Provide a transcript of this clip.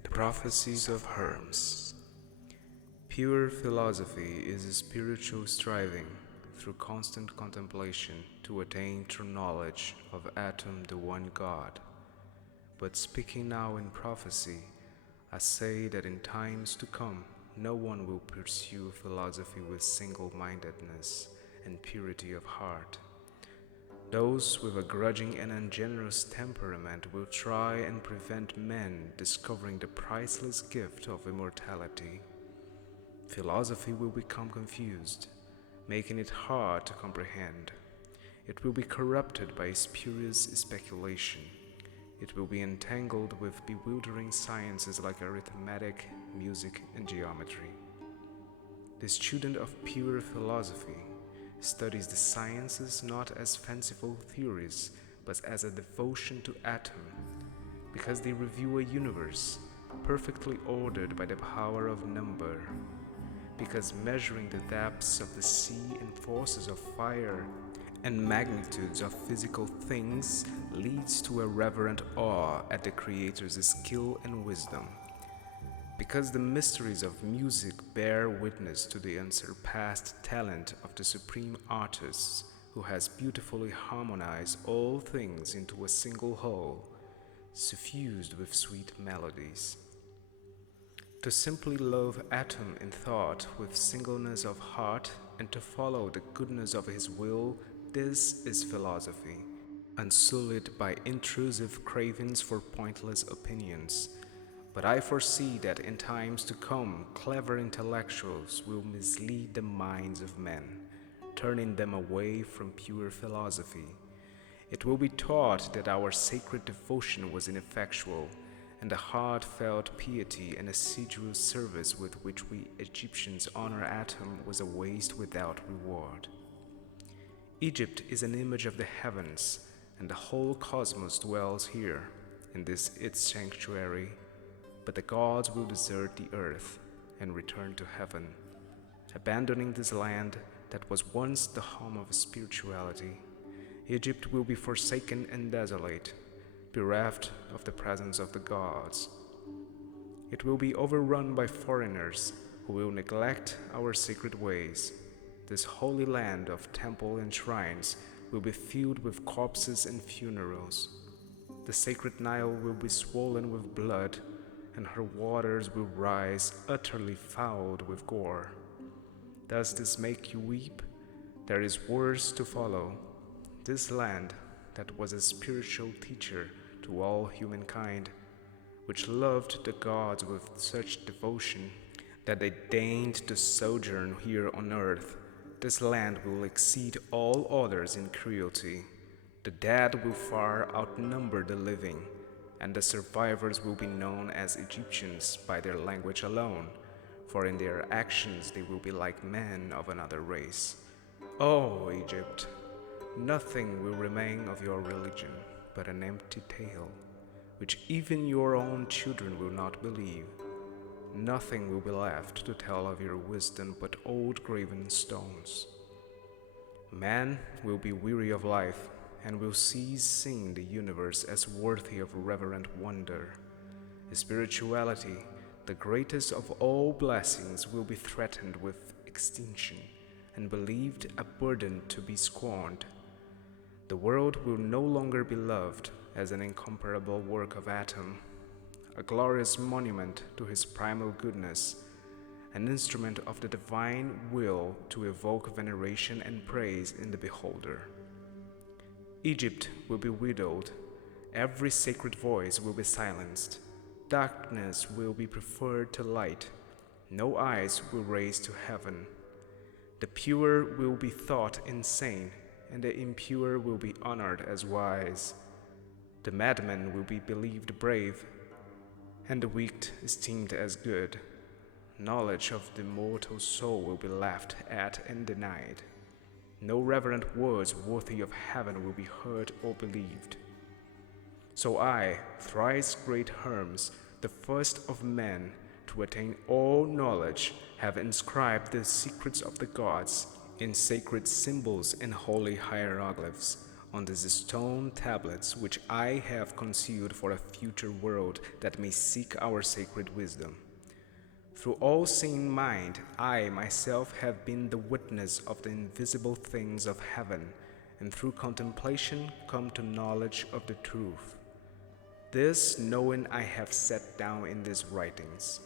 The Prophecies of Hermes. Pure philosophy is a spiritual striving through constant contemplation to attain true knowledge of Atom, the one God. But speaking now in prophecy, I say that in times to come no one will pursue philosophy with single-mindedness and purity of heart. Those with a grudging and ungenerous temperament will try and prevent men discovering the priceless gift of immortality. Philosophy will become confused, making it hard to comprehend. It will be corrupted by spurious speculation. It will be entangled with bewildering sciences like arithmetic, music, and geometry. The student of pure philosophy studies the sciences not as fanciful theories, but as a devotion to Atom, because they review a universe perfectly ordered by the power of number, because measuring the depths of the sea and forces of fire and magnitudes of physical things leads to a reverent awe at the Creator's skill and wisdom, because the mysteries of music bear witness to the unsurpassed talent of the supreme artist who has beautifully harmonized all things into a single whole, suffused with sweet melodies. To simply love Atom in thought with singleness of heart and to follow the goodness of his will, this is philosophy, unsullied by intrusive cravings for pointless opinions. But I foresee that in times to come, clever intellectuals will mislead the minds of men, turning them away from pure philosophy. It will be taught that our sacred devotion was ineffectual, and the heartfelt piety and assiduous service with which we Egyptians honor Atom was a waste without reward. Egypt is an image of the heavens, and the whole cosmos dwells here, in this its sanctuary. But the gods will desert the earth and return to heaven, abandoning this land that was once the home of spirituality. Egypt will be forsaken and desolate, bereft of the presence of the gods. It will be overrun by foreigners who will neglect our sacred ways. This holy land of temple and shrines will be filled with corpses and funerals. The sacred Nile will be swollen with blood, and her waters will rise utterly fouled with gore. Does this make you weep? There is worse to follow. This land that was a spiritual teacher to all humankind, which loved the gods with such devotion that they deigned to sojourn here on earth, this land will exceed all others in cruelty. The dead will far outnumber the living, and the survivors will be known as Egyptians by their language alone, for in their actions they will be like men of another race. O Egypt, nothing will remain of your religion but an empty tale, which even your own children will not believe. Nothing will be left to tell of your wisdom but old graven stones. Man will be weary of life, and will cease seeing the universe as worthy of reverent wonder. Spirituality, the greatest of all blessings, will be threatened with extinction and believed a burden to be scorned. The world will no longer be loved as an incomparable work of Atom, a glorious monument to his primal goodness, an instrument of the divine will to evoke veneration and praise in the beholder. Egypt will be widowed, every sacred voice will be silenced, darkness will be preferred to light, no eyes will raise to heaven. The pure will be thought insane, and the impure will be honored as wise. The madman will be believed brave, and the weak esteemed as good. Knowledge of the mortal soul will be laughed at and denied. No reverent words worthy of heaven will be heard or believed. So I, thrice great Hermes, the first of men to attain all knowledge, have inscribed the secrets of the gods in sacred symbols and holy hieroglyphs on these stone tablets which I have concealed for a future world that may seek our sacred wisdom. Through all-seeing mind, I myself have been the witness of the invisible things of heaven, and through contemplation come to knowledge of the truth. This knowing I have set down in these writings,